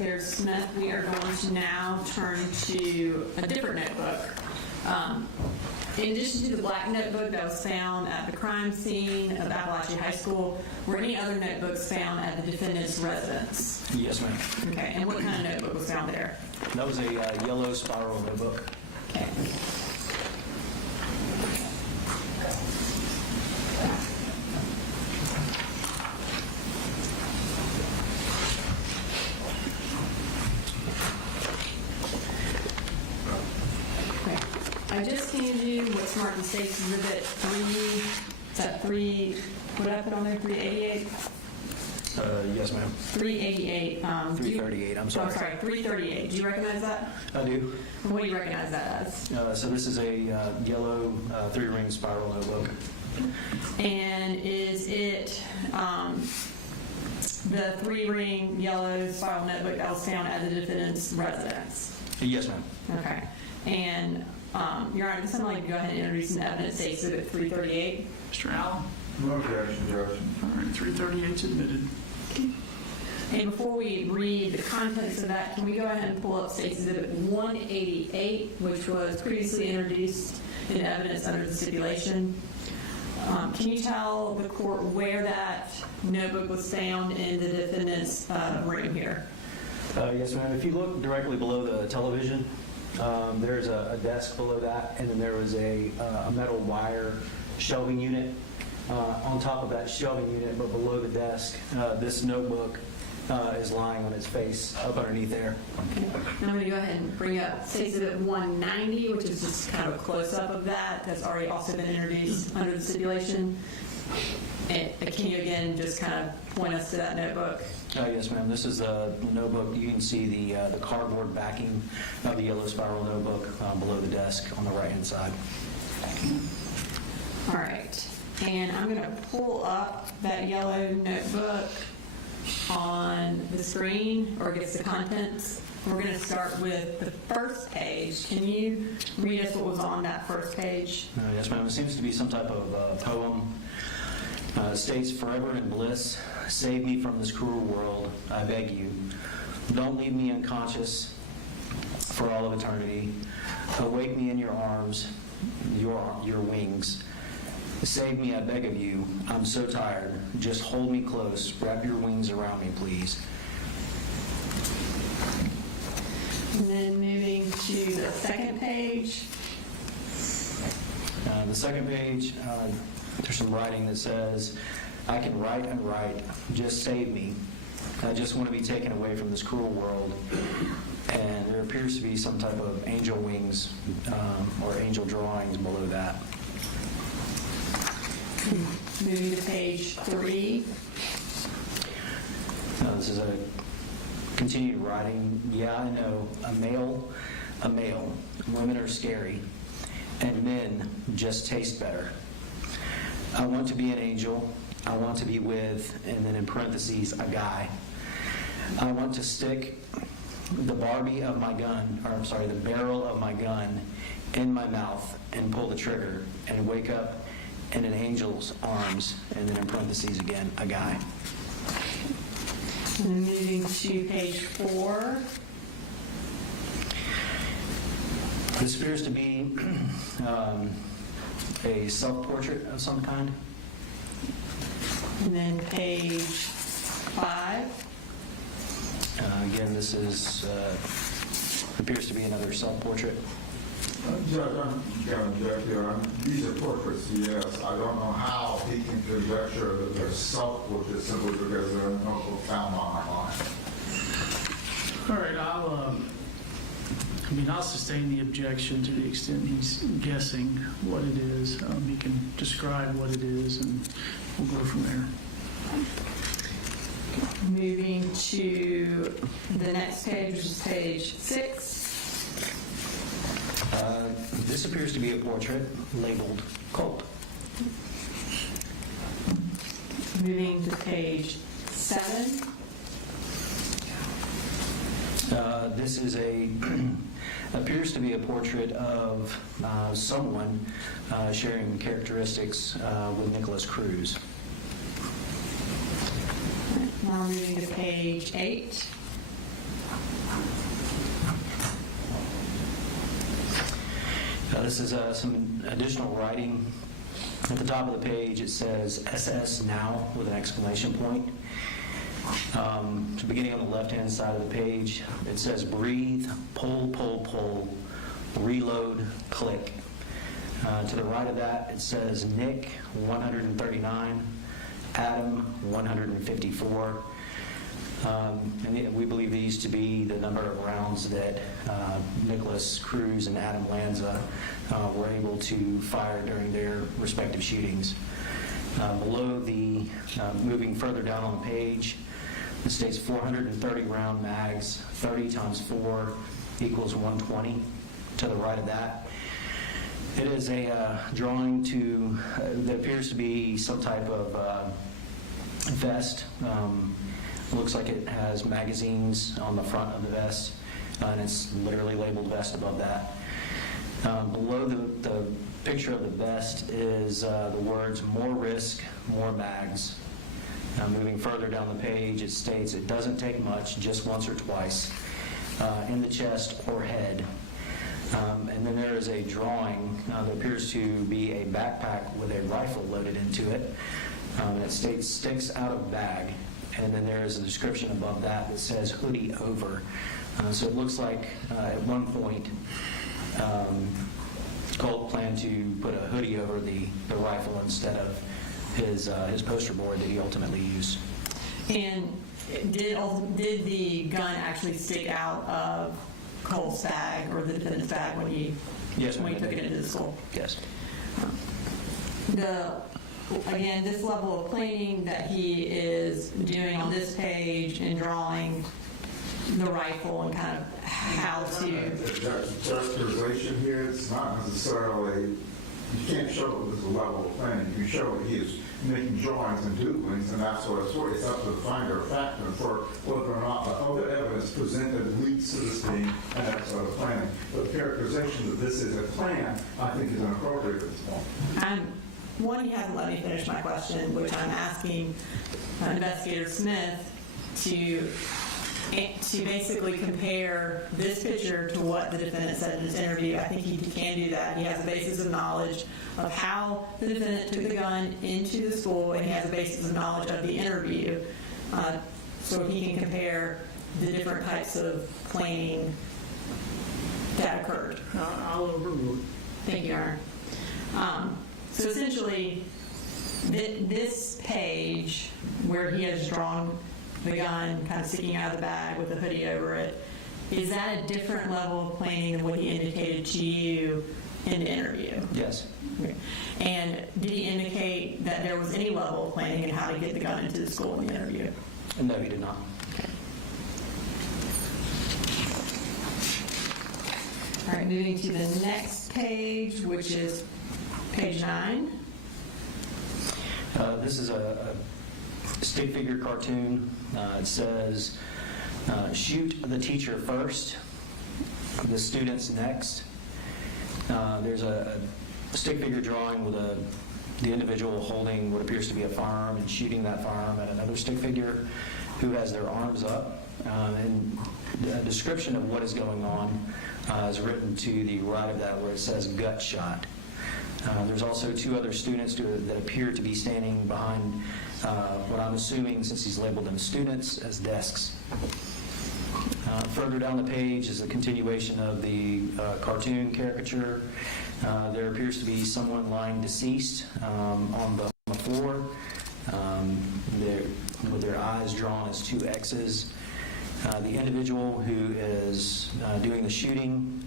Investigator Smith, we are going to now turn to a different notebook. In addition to the black notebook that was found at the crime scene of Apalachee High School, were any other notebooks found at the defendant's residence? Yes, ma'am. Okay, and what kind of notebook was found there? That was a yellow spiral notebook. Okay. I just handed you what's marked in State's Exhibit 3. Is that 3? What did I put on there? 388? Yes, ma'am. 388. 338, I'm sorry. Oh, sorry, 338. Do you recognize that? I do. What do you recognize that as? So this is a yellow 3-ring spiral notebook. And is it the 3-ring yellow spiral notebook that was found at the defendant's residence? Yes, ma'am. Okay. And Your Honor, this time I'd like to go ahead and introduce an evidence State Exhibit 338. Mr. Allen? No objection, Judge. All right, 338's admitted. And before we read the contents of that, can we go ahead and pull up State Exhibit 188, which was previously introduced in evidence under the stipulation? Can you tell the court where that notebook was found in the defendant's room here? Yes, ma'am. If you look directly below the television, there's a desk below that, and then there was a metal wire shelving unit on top of that shelving unit, but below the desk, this notebook is lying on its face up underneath there. Okay. And I'm going to go ahead and bring up State Exhibit 190, which is just kind of a close-up of that. That's already also been introduced under the stipulation. And can you again just kind of point us to that notebook? Yes, ma'am. This is the notebook. You can see the cardboard backing of the yellow spiral notebook below the desk on the right-hand side. All right. And I'm going to pull up that yellow notebook on the screen, or I guess the contents. We're going to start with the first page. Can you read us what was on that first page? Yes, ma'am. It seems to be some type of poem. States, forever in bliss, save me from this cruel world, I beg you. Don't leave me unconscious for all of eternity. Awake me in your arms, your wings. Save me, I beg of you. I'm so tired. Just hold me close. Wrap your wings around me, please. And then moving to the second page. The second page, there's some writing that says, I can write and write. Just save me. I just want to be taken away from this cruel world. And there appears to be some type of angel wings or angel drawings below that. Moving to page 3. This is a continued writing. Yeah, I know. A male. Women are scary. And men just taste better. I want to be an angel. I want to be with, and then in parentheses, a guy. I want to stick the Barbie of my gun, or I'm sorry, the barrel of my gun in my mouth and pull the trigger and wake up in an angel's arms, and then in parentheses again, a guy. And then moving to page 4. This appears to be a self-portrait of some kind. And then page 5. Again, this is appears to be another self-portrait. Judge, I'm going to object here. These are portraits, yes. I don't know how he can conjecture that they're self-portraits simply because they're no found online. All right, I'll sustain the objection to the extent he's guessing what it is. He can describe what it is, and we'll go from there. Moving to the next page, which is page 6. This appears to be a portrait labeled Colt. Moving to page 7. This is appears to be a portrait of someone sharing characteristics with Nicholas Cruz. Now moving to page 8. This is some additional writing. At the top of the page, it says SS now with an exclamation point. Beginning on the left-hand side of the page, it says breathe, pull, pull, pull, reload, click. To the right of that, it says Nick, 139, Adam, 154. And we believe these to be the number of rounds that Nicholas Cruz and Adam Lanza were able to fire during their respective shootings. Below the, moving further down on the page, it states 430 round mags, 30 times 4 equals 120. To the right of that, it is a drawing to, that appears to be some type of vest. Looks like it has magazines on the front of the vest, and it's literally labeled vest above that. Below the picture of the vest is the words more risk, more mags. Moving further down the page, it states it doesn't take much, just once or twice, in the chest or head. And then there is a drawing that appears to be a backpack with a rifle loaded into it. And it states sticks out of bag. And then there is a description above that that says hoodie over. So it looks like at one point Colt planned to put a hoodie over the rifle instead of his poster board that he ultimately used. And did the gun actually stick out of Colt's bag or the defendant's bag when he took it into the school? Yes. Again, this level of planning that he is doing on this page and drawing the rifle and kind of how to... The characterization here, it's not necessarily, you can't show this level of planning. You show that he is making drawings and doodlings and that sort of sort. It's up to the finder of fact and for whether or not the other evidence presented leads to this being an episode of planning. But the characterization that this is a plan, I think, is inappropriate at this point. One, he hasn't let me finish my question, which I'm asking Investigator Smith to basically compare this picture to what the defendant said in his interview. I think he can do that. He has a basis of knowledge of how the defendant took the gun into the school, and he has a basis of knowledge of the interview. So he can compare the different types of planning that occurred. I'll overrule it. Thank you, Aaron. So essentially, this page where he has drawn the gun kind of sticking out of the bag with a hoodie over it, is that a different level of planning than what he indicated to you in the interview? Yes. Okay. And did he indicate that there was any level of planning in how to get the gun into the school in the interview? No, he did not. Okay. All right, moving to the next page, which is page 9. This is a stick figure cartoon. It says, shoot the teacher first, the students next. There's a stick figure drawing with the individual holding what appears to be a firearm and shooting that firearm at another stick figure who has their arms up. And a description of what is going on is written to the right of that where it says gut shot. There's also 2 other students that appear to be standing behind what I'm assuming, since he's labeled them students, as desks. Further down the page is a continuation of the cartoon caricature. There appears to be someone lying deceased on the floor, with their eyes drawn as 2 X's. The individual who is doing the shooting,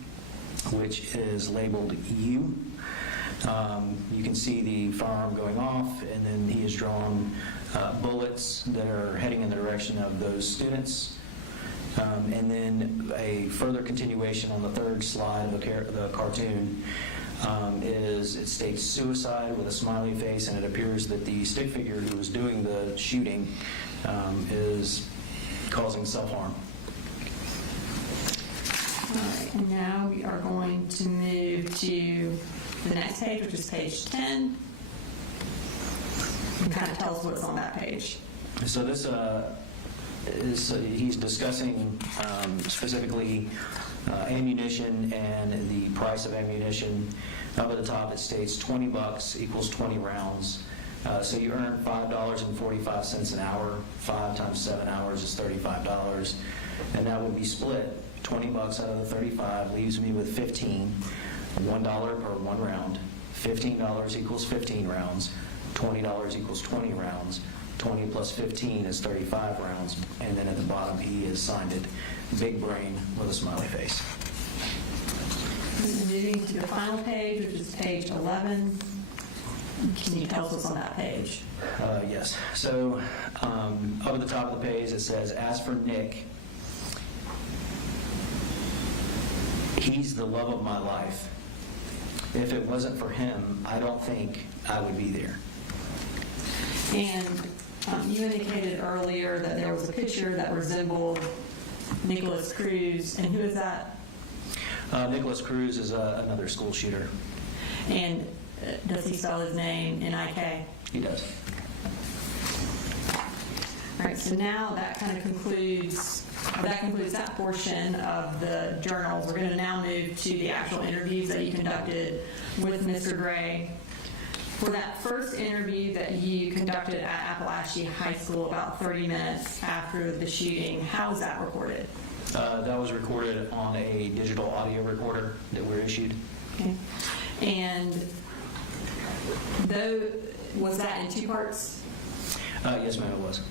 which is labeled U. You can see the firearm going off, and then he has drawn bullets that are heading in the direction of those students. And then a further continuation on the 3rd slide of the cartoon is it states suicide with a smiley face, and it appears that the stick figure who was doing the shooting is causing self-harm. All right, and now we are going to move to the next page, which is page 10. And kind of tell us what's on that page. So this he's discussing specifically ammunition and the price of ammunition. Up at the top, it states $20 equals 20 rounds. So you earn $5.45 an hour. 5 times 7 hours is $35. And that would be split. $20 out of the 35 leaves me with 15. $1 per 1 round. $15 equals 15 rounds. $20 equals 20 rounds. 20 plus 15 is 35 rounds. And then at the bottom, he has signed it, big brain with a smiley face. Moving to the final page, which is page 11. Can you tell us what's on that page? Yes. So up at the top of the page, it says, as for Nick, he's the love of my life. If it wasn't for him, I don't think I would be there. And you indicated earlier that there was a picture that resembled Nicholas Cruz, and who is that? Nicholas Cruz is another school shooter. And does he spell his name N-I-K? He does. All right, so now that kind of concludes that portion of the journals. We're going to now move to the actual interviews that you conducted with Mr. Gray. For that first interview that you conducted at Apalachee High School about 30 minutes after the shooting, how was that recorded? That was recorded on a digital audio recorder that we're issued. Okay. And was that in 2 parts? Yes, ma'am, it was.